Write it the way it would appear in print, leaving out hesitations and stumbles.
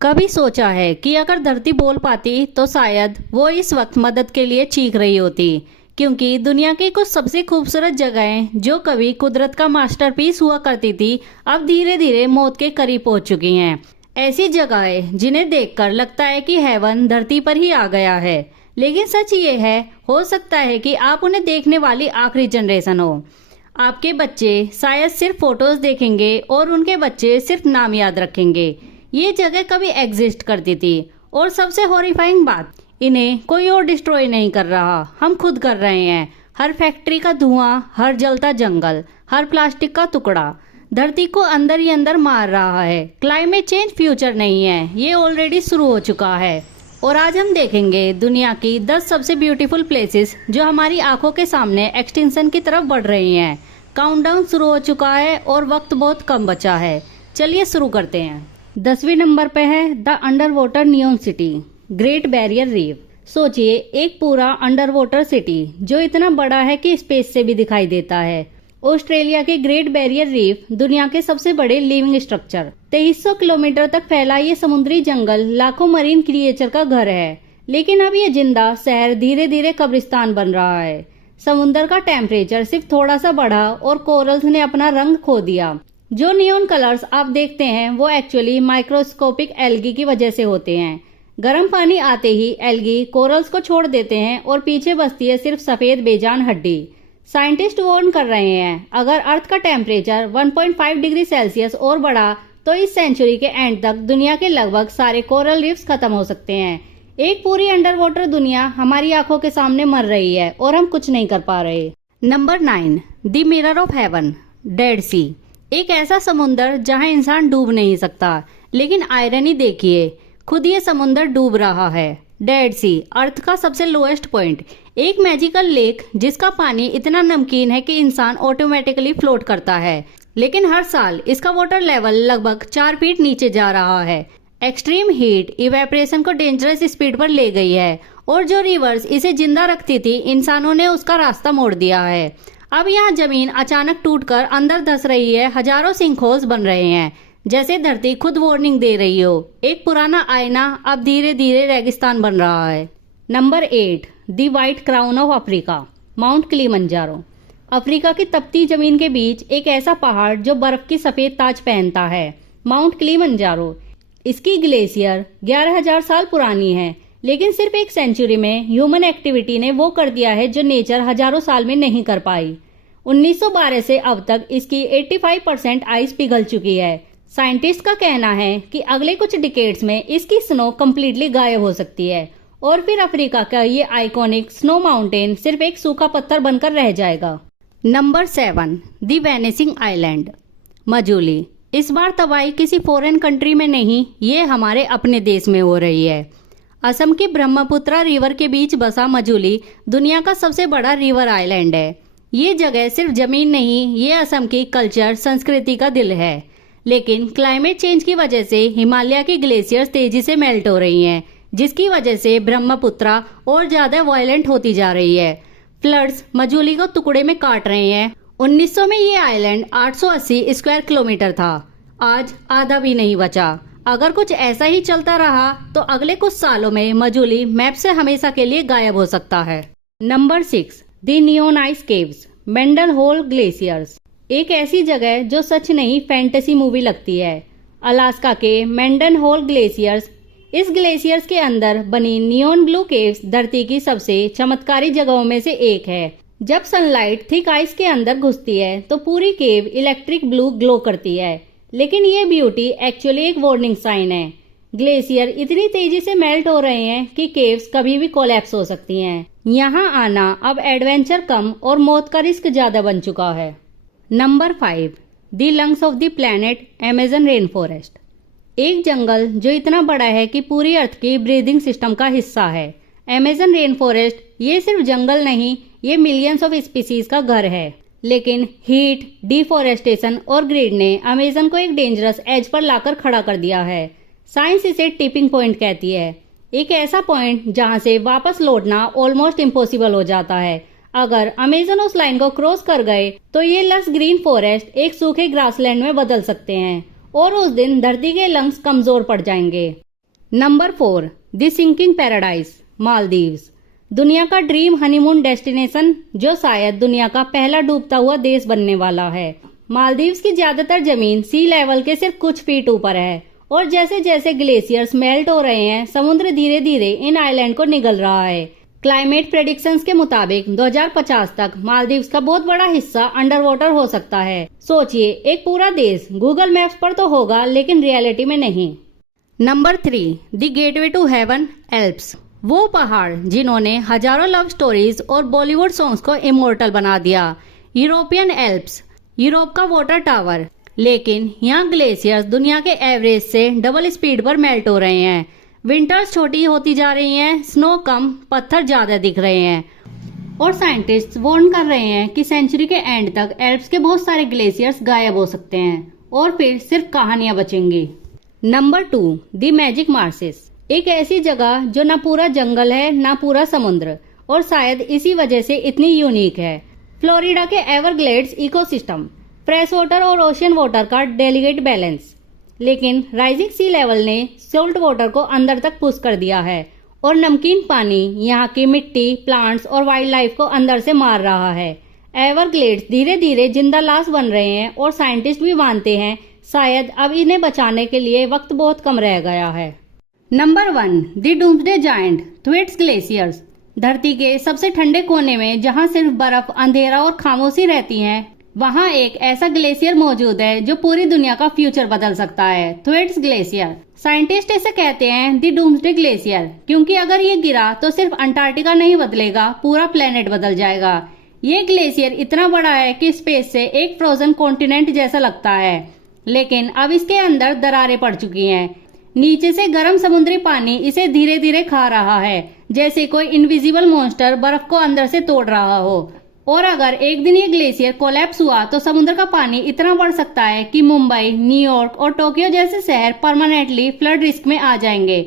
कभी सोचा है कि अगर धरती बोल पाती तो शायद वो इस वक्त मदद के लिए चीख रही होती, क्योंकि दुनिया की कुछ सबसे खूबसूरत जगहें जो कभी कुदरत का मास्टरपीस हुआ करती थी, अब धीरे धीरे मौत के करीब पहुंच चुकी हैं। ऐसी जगहें जिन्हें देखकर लगता है कि हेवन धरती पर ही आ गया है, लेकिन सच ये है, हो सकता है कि आप उन्हें देखने वाली आखिरी जनरेशन हो। आपके बच्चे शायद सिर्फ फोटोज देखेंगे और उनके बच्चे सिर्फ नाम याद रखेंगे। ये जगह कभी एग्जिस्ट करती थी, और सबसे हॉरिफाइंग बात, इन्हें कोई और डिस्ट्रॉय नहीं कर रहा, हम खुद कर रहे हैं। हर फैक्ट्री का धुआं, हर जलता जंगल, हर प्लास्टिक का टुकड़ा धरती को अंदर ही अंदर मार रहा है। क्लाइमेट चेंज फ्यूचर नहीं है, ये ऑलरेडी शुरू हो चुका है। और आज हम देखेंगे दुनिया की 10 सबसे ब्यूटीफुल प्लेसेस जो हमारी आंखों के सामने एक्सटिंक्शन की तरफ बढ़ रही हैं। काउंटडाउन शुरू हो चुका है और वक्त बहुत कम बचा है। चलिए शुरू करते हैं। 10वें नंबर पे है the under water neon city, great barrier reef. सोचिए, एक पूरा अंडर वाटर सिटी जो इतना बड़ा है कि स्पेस से भी दिखाई देता है। ऑस्ट्रेलिया के ग्रेट बैरियर रीफ दुनिया के सबसे बड़े लिविंग स्ट्रक्चर। 2300 किलोमीटर तक फैला ये समुद्री जंगल लाखों मरीन क्रिएचर का घर है, लेकिन अब ये जिंदा शहर धीरे धीरे कब्रिस्तान बन रहा है। समुद्र का टेम्परेचर सिर्फ थोड़ा सा बढ़ा और कोरल्स ने अपना रंग खो दिया। जो नियॉन कलर्स आप देखते हैं वो एक्चुअली माइक्रोस्कोपिक एल्गी की वजह से होते हैं। गर्म पानी आते ही एल्गी कोरल्स को छोड़ देते हैं और पीछे बचती है सिर्फ सफेद बेजान हड्डी। साइंटिस्ट वार्न कर रहे हैं, अगर अर्थ का टेम्परेचर 1.5 डिग्री सेल्सियस और बढ़ा तो इस सेंचुरी के एंड तक दुनिया के लगभग सारे कोरल रीफ्स खत्म हो सकते हैं। एक पूरी अंडर वाटर दुनिया हमारी आंखों के सामने मर रही है और हम कुछ नहीं कर पा रहे। Number 9, the mirror of heaven, Dead Sea. एक ऐसा समुंदर जहां इंसान डूब नहीं सकता, लेकिन आयरनी देखिए, खुद ये समुंदर डूब रहा है। डेड सी, अर्थ का सबसे लोएस्ट पॉइंट, एक मैजिकल लेक जिसका पानी इतना नमकीन है कि इंसान ऑटोमेटिकली फ्लोट करता है, लेकिन हर साल इसका वाटर लेवल लगभग 4 फीट नीचे जा रहा है। एक्सट्रीम हीट इवेपोरेशन को डेंजरस स्पीड पर ले गई है, और जो रिवर्स इसे जिंदा रखती थी, इंसानों ने उसका रास्ता मोड़ दिया है। अब यहाँ जमीन अचानक टूटकर अंदर धंस रही है, हजारों सिंकहोल्स बन रहे हैं, जैसे धरती खुद वार्निंग दे रही हो। एक पुराना आईना अब धीरे धीरे रेगिस्तान बन रहा है। Number 8, the white crown of Africa, mount Kilimanjaro. Africa की तपती जमीन के बीच एक ऐसा पहाड़ जो बर्फ की सफेद ताज पहनता है, माउंट किलिमंजारो। इसकी ग्लेशियर 11,000 साल पुरानी है, लेकिन सिर्फ एक सेंचुरी में ह्यूमन एक्टिविटी ने वो कर दिया है जो नेचर हजारों साल में नहीं कर पाई। 1912 से अब तक इसकी 85% आइस पिघल चुकी है। साइंटिस्ट का कहना है कि अगले कुछ डिकेड्स में इसकी स्नो कम्प्लीटली गायब हो सकती है, और फिर अफ्रीका का ये आइकॉनिक स्नो माउंटेन सिर्फ एक सूखा पत्थर बनकर रह जाएगा। Number 7, the vanishing island, Majuli. इस बार तबाही किसी फॉरेन कंट्री में नहीं, ये हमारे अपने देश में हो रही है। असम के ब्रह्मपुत्रा रिवर के बीच बसा मजूली दुनिया का सबसे बड़ा रिवर आइलैंड है। ये जगह सिर्फ जमीन नहीं, ये असम की कल्चर संस्कृति का दिल है। लेकिन क्लाइमेट चेंज की वजह से हिमालय की ग्लेशियर्स तेजी से मेल्ट हो रही हैं, जिसकी वजह से ब्रह्मपुत्रा और ज्यादा वायलेंट होती जा रही है। फ्लड्स मजूली को टुकड़े में काट रहे हैं। 1900 में ये आइलैंड 880 स्क्वायर किलोमीटर था, आज आधा भी नहीं बचा। अगर कुछ ऐसा ही चलता रहा तो अगले कुछ सालों में मजूली मैप से हमेशा के लिए गायब हो सकता है। Number 6, the neon ice caves, Mendenhall glaciers. एक ऐसी जगह जो सच नहीं फैंटेसी मूवी लगती है, अलास्का के मेंडलहोल ग्लेशियर्स। इस ग्लेशियर्स के अंदर बनी नियॉन ब्लू केव्स धरती की सबसे चमत्कारी जगहों में से एक है। जब सनलाइट थिक आइस के अंदर घुसती है तो पूरी केव इलेक्ट्रिक ब्लू ग्लो करती है, लेकिन ये ब्यूटी एक्चुअली एक वार्निंग साइन है। ग्लेशियर इतनी तेजी से मेल्ट हो रहे हैं कि केव्स कभी भी कोलैप्स हो सकती हैं। यहाँ आना अब एडवेंचर कम और मौत का रिस्क ज्यादा बन चुका है। Number 5, the lungs of the planet, Amazon rain forest. एक जंगल जो इतना बड़ा है कि पूरी अर्थ की ब्रीदिंग सिस्टम का हिस्सा है। अमेज़न रेन फॉरेस्ट ये सिर्फ जंगल नहीं, ये मिलियंस ऑफ स्पीसीज का घर है। लेकिन हीट, डिफॉरेस्टेशन और ग्रीड ने अमेज़न को एक डेंजरस एज पर लाकर खड़ा कर दिया है। साइंस इसे टिपिंग पॉइंट कहती है, एक ऐसा पॉइंट जहां से वापस लौटना ऑलमोस्ट इम्पॉसिबल हो जाता है। अगर अमेज़न उस लाइन को क्रॉस कर गए तो ये लस ग्रीन फॉरेस्ट एक सूखे ग्रासलैंड में बदल सकते हैं, और उस दिन धरती के लंग्स कमजोर पड़ जाएंगे। Number 4, the sinking paradise, Maldives. दुनिया का ड्रीम हनीमून डेस्टिनेशन जो शायद दुनिया का पहला डूबता हुआ देश बनने वाला है। मालदीव्स की ज्यादातर जमीन सी लेवल के सिर्फ कुछ फीट ऊपर है और जैसे जैसे ग्लेशियर्स मेल्ट हो रहे हैं, समुद्र धीरे धीरे इन आइलैंड को निगल रहा है। क्लाइमेट प्रेडिक्शंस के मुताबिक 2050 तक मालदीव्स का बहुत बड़ा हिस्सा अंडर वाटर हो सकता है। सोचिए, एक पूरा देश गूगल मैप्स पर तो होगा लेकिन रियलिटी में नहीं। Number 3, the gateway to heaven, Alps. वो पहाड़ जिन्होंने हजारों लव स्टोरीज और बॉलीवुड सॉन्ग्स को इमोर्टल बना दिया। यूरोपियन एल्प्स, यूरोप का वाटर टावर। लेकिन यहाँ ग्लेशियर्स दुनिया के एवरेज से डबल स्पीड पर मेल्ट हो रहे हैं। विंटर्स छोटी होती जा रही हैं, स्नो कम, पत्थर ज्यादा दिख रहे हैं और साइंटिस्ट वार्न कर रहे हैं कि सेंचुरी के एंड तक एल्प्स के बहुत सारे ग्लेशियर्स गायब हो सकते हैं और फिर सिर्फ कहानियां बचेंगी। Number 2, the magic marshes. एक ऐसी जगह जो ना पूरा जंगल है ना पूरा समुद्र और शायद इसी वजह से इतनी यूनिक है। फ्लोरिडा के एवरग्लेड्स इकोसिस्टम, फ्रेश वाटर और ओशियन वाटर का डेलिकेट बैलेंस। लेकिन राइजिंग सी लेवल ने सॉल्ट वाटर को अंदर तक पुश कर दिया है और नमकीन पानी यहाँ की मिट्टी, प्लांट्स और वाइल्ड लाइफ को अंदर से मार रहा है। एवरग्लेड्स धीरे धीरे जिंदा लाश बन रहे हैं और साइंटिस्ट भी मानते हैं शायद अब इन्हें बचाने के लिए वक्त बहुत कम रह गया है। Number 1, the doomsday giant, Thwaites glaciers. धरती के सबसे ठंडे कोने में जहाँ सिर्फ बर्फ, अंधेरा और खामोशी रहती है, वहाँ एक ऐसा ग्लेशियर मौजूद है जो पूरी दुनिया का फ्यूचर बदल सकता है, थ्वेट्स ग्लेशियर। साइंटिस्ट इसे कहते हैं द डूम्सडे ग्लेशियर क्योंकि अगर ये गिरा तो सिर्फ अंटार्कटिका नहीं बदलेगा, पूरा प्लेनेट बदल जाएगा। ये ग्लेशियर इतना बड़ा है कि स्पेस से एक फ्रोजन कॉन्टिनेंट जैसा लगता है, लेकिन अब इसके अंदर दरारें पड़ चुकी हैं। नीचे से गर्म समुद्री पानी इसे धीरे धीरे खा रहा है, जैसे कोई इनविजिबल मॉन्स्टर बर्फ को अंदर से तोड़ रहा हो। और अगर एक दिन ये ग्लेशियर कोलैप्स हुआ तो समुद्र का पानी इतना बढ़ सकता है कि मुंबई, न्यूयॉर्क और टोक्यो जैसे शहर परमानेंटली फ्लड रिस्क में आ जाएंगे।